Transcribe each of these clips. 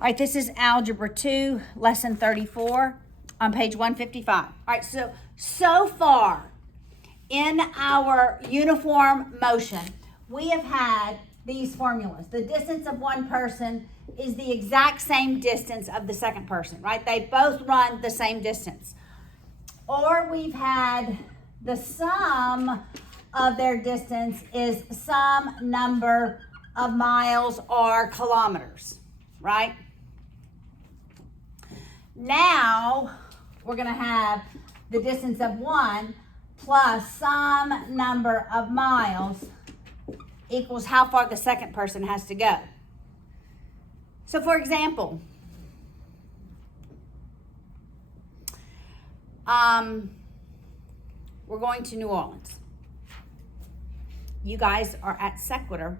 All right, this is Algebra 2, Lesson 34 on page 155. All right, so far in our uniform motion, we have had these formulas. The distance of one person is the exact same distance of the second person, right? They both run the same distance. Or we've had the sum of their distance is some number of miles or kilometers, right? Now we're going to have the distance of one plus some number of miles equals how far the second person has to go. So for example, we're going to New Orleans. You guys are at Sequitur,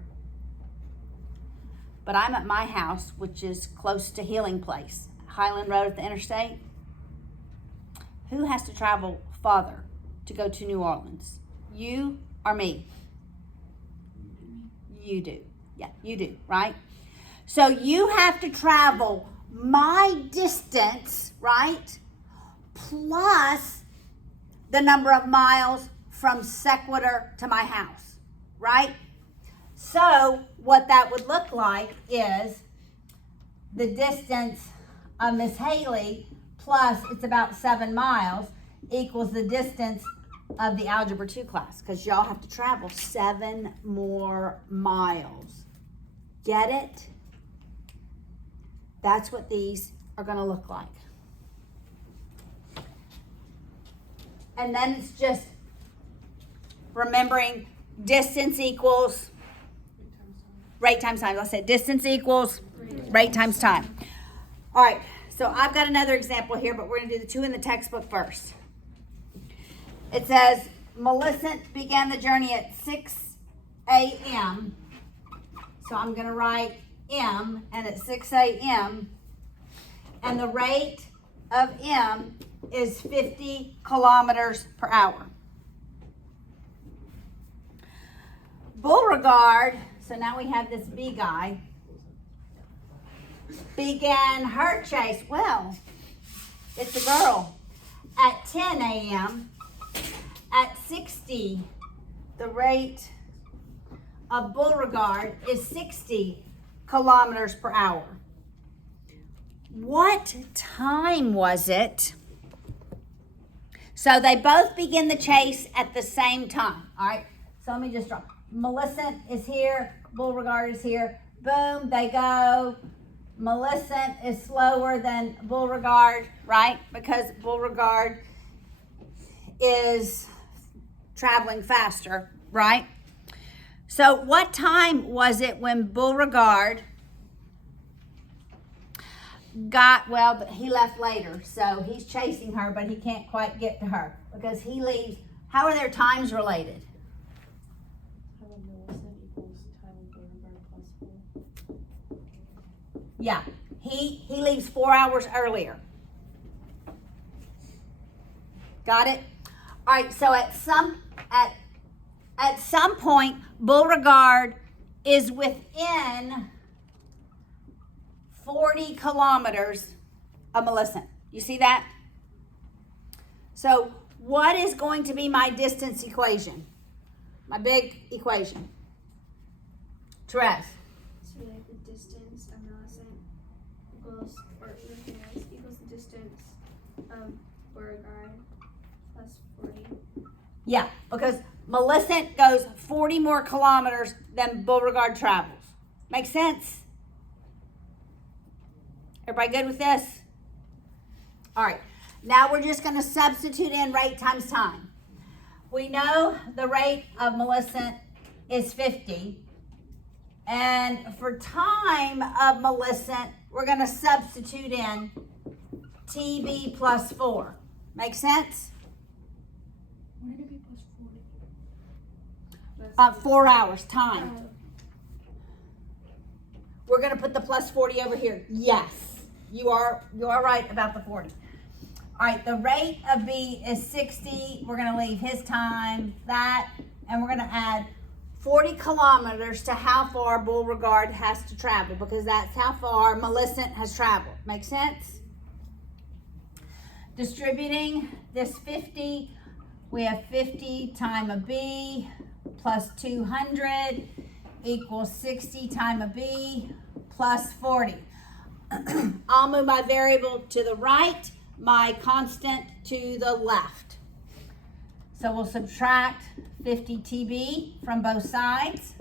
but I'm at my house, which is close to Healing Place, Highland Road at the interstate. Who has to travel farther to go to New Orleans? You or me? You do. Yeah, you do, right? So you have to travel my distance, right? Plus the number of miles from Sequitur to my house, right? So what that would look like is the distance of Miss Haley plus it's about 7 miles equals the distance of the Algebra 2 class, because y'all have to travel 7 more miles. Get it? That's what these are going to look like. And then it's just remembering distance equals rate times time. I said distance equals rate times time. All right, so I've got another example here, but we're going to do the two in the textbook first. It says, Millicent began the journey at 6 a.m. So I'm going to write M, and at 6 a.m. And the rate of M is 50 kilometers per hour. Beauregard, so now we have this B guy, began her chase. Well, it's a girl. At 10 a.m. At 60, the rate of Beauregard is 60 kilometers per hour. What time was it? So they both begin the chase at the same time. All right, so let me just draw. Millicent is here, Beauregard is here. Boom, they go. Millicent is slower than Beauregard, right? Because Beauregard is traveling faster, right? So what time was it when Beauregard got, well, but he left later, so he's chasing her, but he can't quite get to her because he leaves. How are their times related? Yeah, he leaves 4 hours earlier. Got it? All right, so at some point, Beauregard is within 40 kilometers of Millicent. You see that? So what is going to be my distance equation? My big equation. Therese. So like the distance of Millicent equals the distance of Beauregard plus 40. Yeah, because Millicent goes 40 more kilometers than Beauregard travels. Make sense? Everybody good with this? All right, now we're just going to substitute in rate times time. We know the rate of Millicent is 50. And for time of Millicent, we're going to substitute in TB plus 4. Make sense? Why did it be plus 40? 4 hours, time. We're going to put the plus 40 over here. Yes, you are right about the 40. All right, the rate of B is 60. We're going to leave his time, that, and we're going to add 40 kilometers to how far Beauregard has to travel, because that's how far Millicent has traveled. Make sense? Distributing this 50, we have 50 times a B plus 200 equals 60 times a B plus 40. I'll move my variable to the right, my constant to the left. So we'll subtract 50 TB from both sides.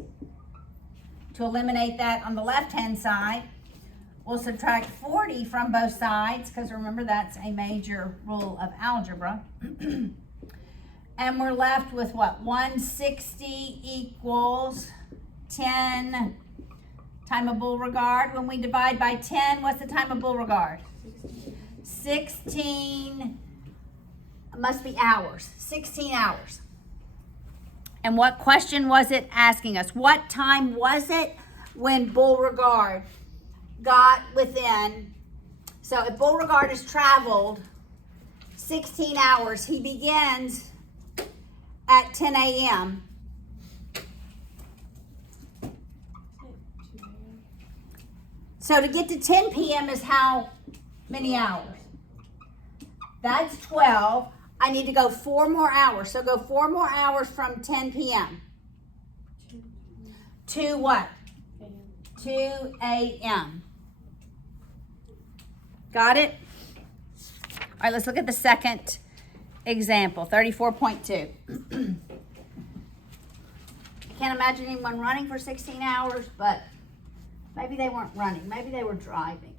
To eliminate that on the left-hand side, we'll subtract 40 from both sides, because remember that's a major rule of algebra. And we're left with what? 160 equals 10 time of Beauregard. When we divide by 10, what's the time of Beauregard? 16, must be hours, 16 hours. And what question was it asking us? What time was it when Beauregard got within? So if Beauregard has traveled 16 hours, he begins at 10 a.m. So to get to 10 p.m. is how many hours? That's 12. I need to go 4 more hours. So go 4 more hours from 10 p.m. to what? 2 a.m. Got it? All right, let's look at the second example, 34.2. Can't imagine anyone running for 16 hours, but maybe they weren't running. Maybe they were driving.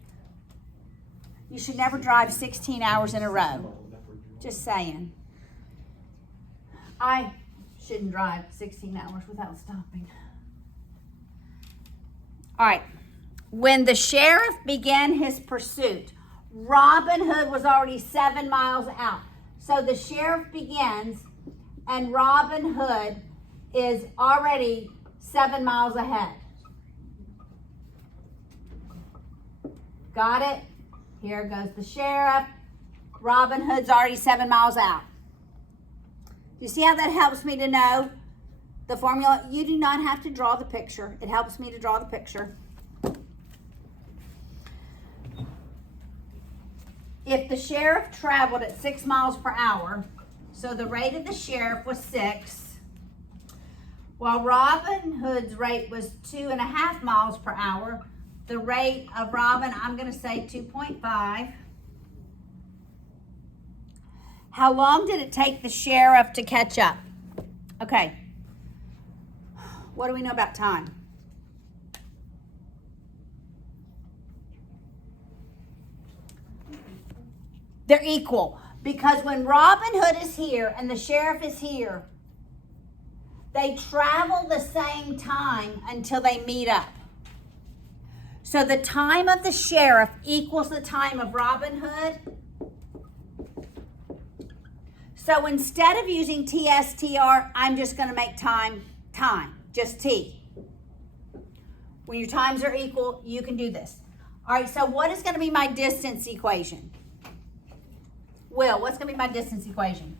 You should never drive 16 hours in a row. Just saying. I shouldn't drive 16 hours without stopping. All right. When the sheriff began his pursuit, Robin Hood was already 7 miles out. So the sheriff begins, and Robin Hood is already 7 miles ahead. Got it? Here goes the sheriff. Robin Hood's already 7 miles out. You see how that helps me to know the formula? You do not have to draw the picture. It helps me to draw the picture. If the sheriff traveled at 6 miles per hour, so the rate of the sheriff was 6, while Robin Hood's rate was 2.5 miles per hour, the rate of Robin, I'm going to say 2.5. How long did it take the sheriff to catch up? Okay. What do we know about time? They're equal, because when Robin Hood is here and the sheriff is here, they travel the same time until they meet up. So the time of the sheriff equals the time of Robin Hood. So instead of using TSTR, I'm just going to make time, just T. When your times are equal, you can do this. All right, so what is going to be my distance equation? Will, what's going to be my distance equation?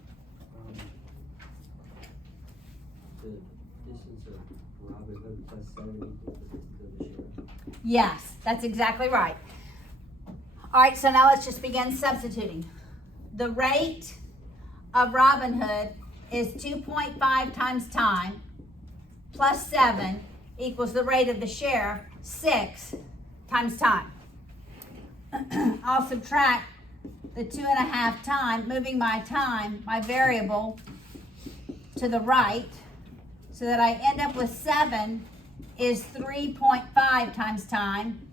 The distance of Robin Hood plus 7 equals the distance of the sheriff. Yes, that's exactly right. All right, so now let's just begin substituting. The rate of Robin Hood is 2.5 times time plus 7 equals the rate of the sheriff, 6 times time. I'll subtract the 2.5 time, moving my time, my variable, to the right, so that I end up with 7 is 3.5 times time.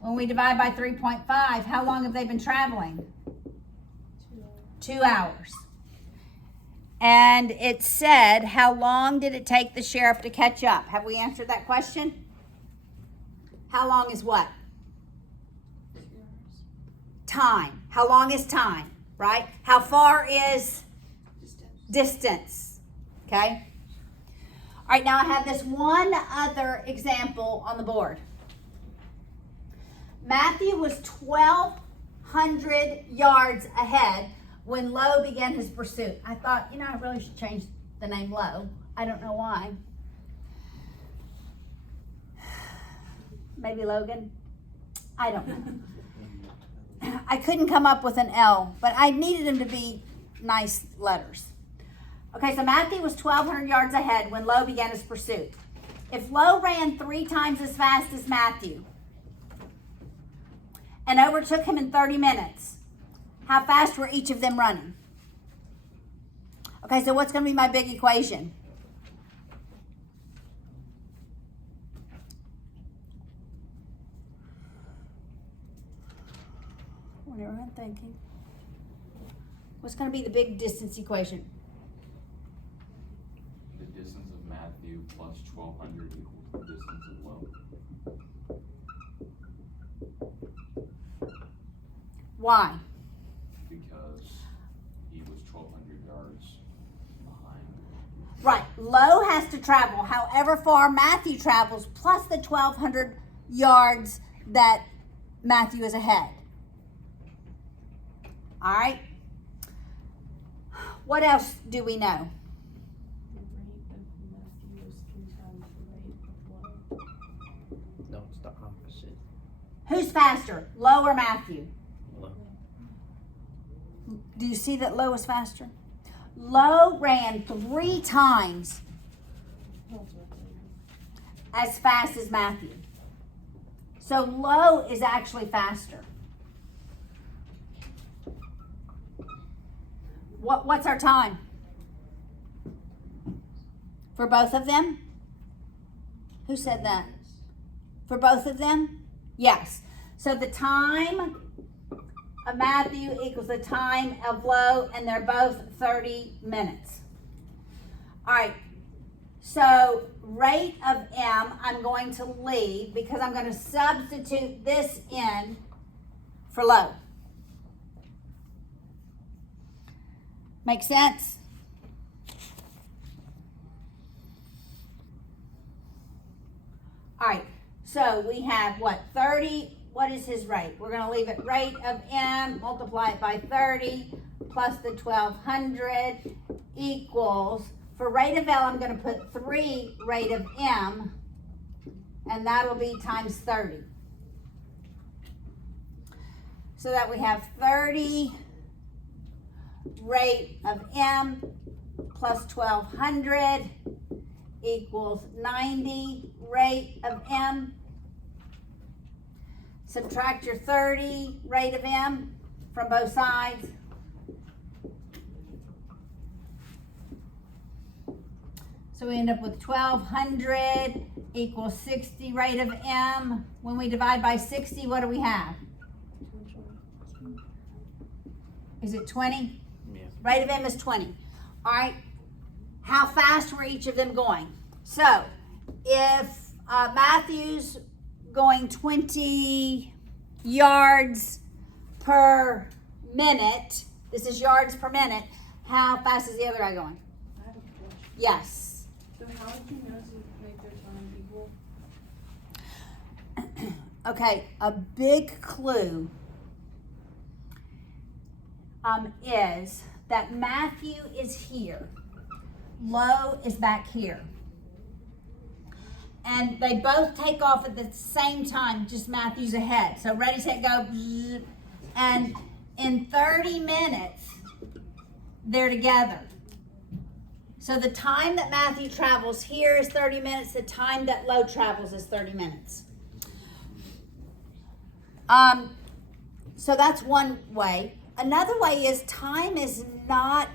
When we divide by 3.5, how long have they been traveling? 2 hours. And it said, how long did it take the sheriff to catch up? Have we answered that question? How long is what? Time. How long is time, right? How far is distance? Okay? All right, now I have this one other example on the board. Matthew was 1,200 yards ahead when Lowe began his pursuit. I thought, I really should change the name Lowe. I don't know why. Maybe Logan? I don't know. I couldn't come up with an L, but I needed them to be nice letters. Okay, so Matthew was 1,200 yards ahead when Lo began his pursuit. If Lo ran 3 times as fast as Matthew and overtook him in 30 minutes, how fast were each of them running? Okay, so what's going to be my big equation? Whatever I'm thinking. What's going to be the big distance equation? The distance of Matthew plus 1,200 equals the distance of Lo. Why? Because he was 1,200 yards behind. Right. Lo has to travel however far Matthew travels plus the 1,200 yards that Matthew is ahead. All right. What else do we know? The rate of Matthew is 3 times the rate of Lo. No, it's the opposite. Who's faster, Lo or Matthew? Lo. Do you see that Lo is faster? Lo ran 3 times as fast as Matthew. So Lo is actually faster. What's our time? For both of them? Who said that? For both of them? Yes. So the time of Matthew equals the time of Lo, and they're both 30 minutes. All right. So rate of M, I'm going to leave because I'm going to substitute this in for Lo. Make sense? All right, so we have what, 30, what is his rate? We're gonna leave it rate of M, multiply it by 30, plus the 1,200 equals, for rate of L, I'm gonna put 3 rate of M, and that'll be times 30. So that we have 30 rate of M plus 1,200 equals 90 rate of M. Subtract your 30 rate of M from both sides. So we end up with 1,200 equals 60 rate of M. When we divide by 60, what do we have? Is it 20? Yeah. Rate of M is 20. All right. How fast were each of them going? So if Matthew's going 20 yards per minute, this is yards per minute, how fast is the other guy going? I have a question. Yes. So how would you know to make their time equal? Okay, a big clue is that Matthew is here. Lo is back here. And they both take off at the same time, just Matthew's ahead. So ready, set, go. And in 30 minutes, they're together. So the time that Matthew travels here is 30 minutes. The time that Lo travels is 30 minutes. So that's one way. Another way is time is not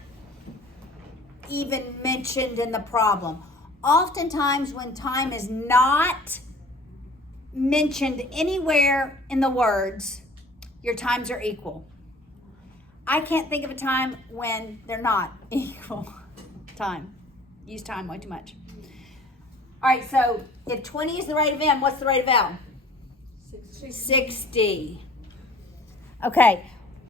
even mentioned in the problem. Oftentimes when time is not mentioned anywhere in the words, your times are equal. I can't think of a time when they're not equal. Time. Use time way too much. All right, so if 20 is the rate of M, what's the rate of L? 60. Okay,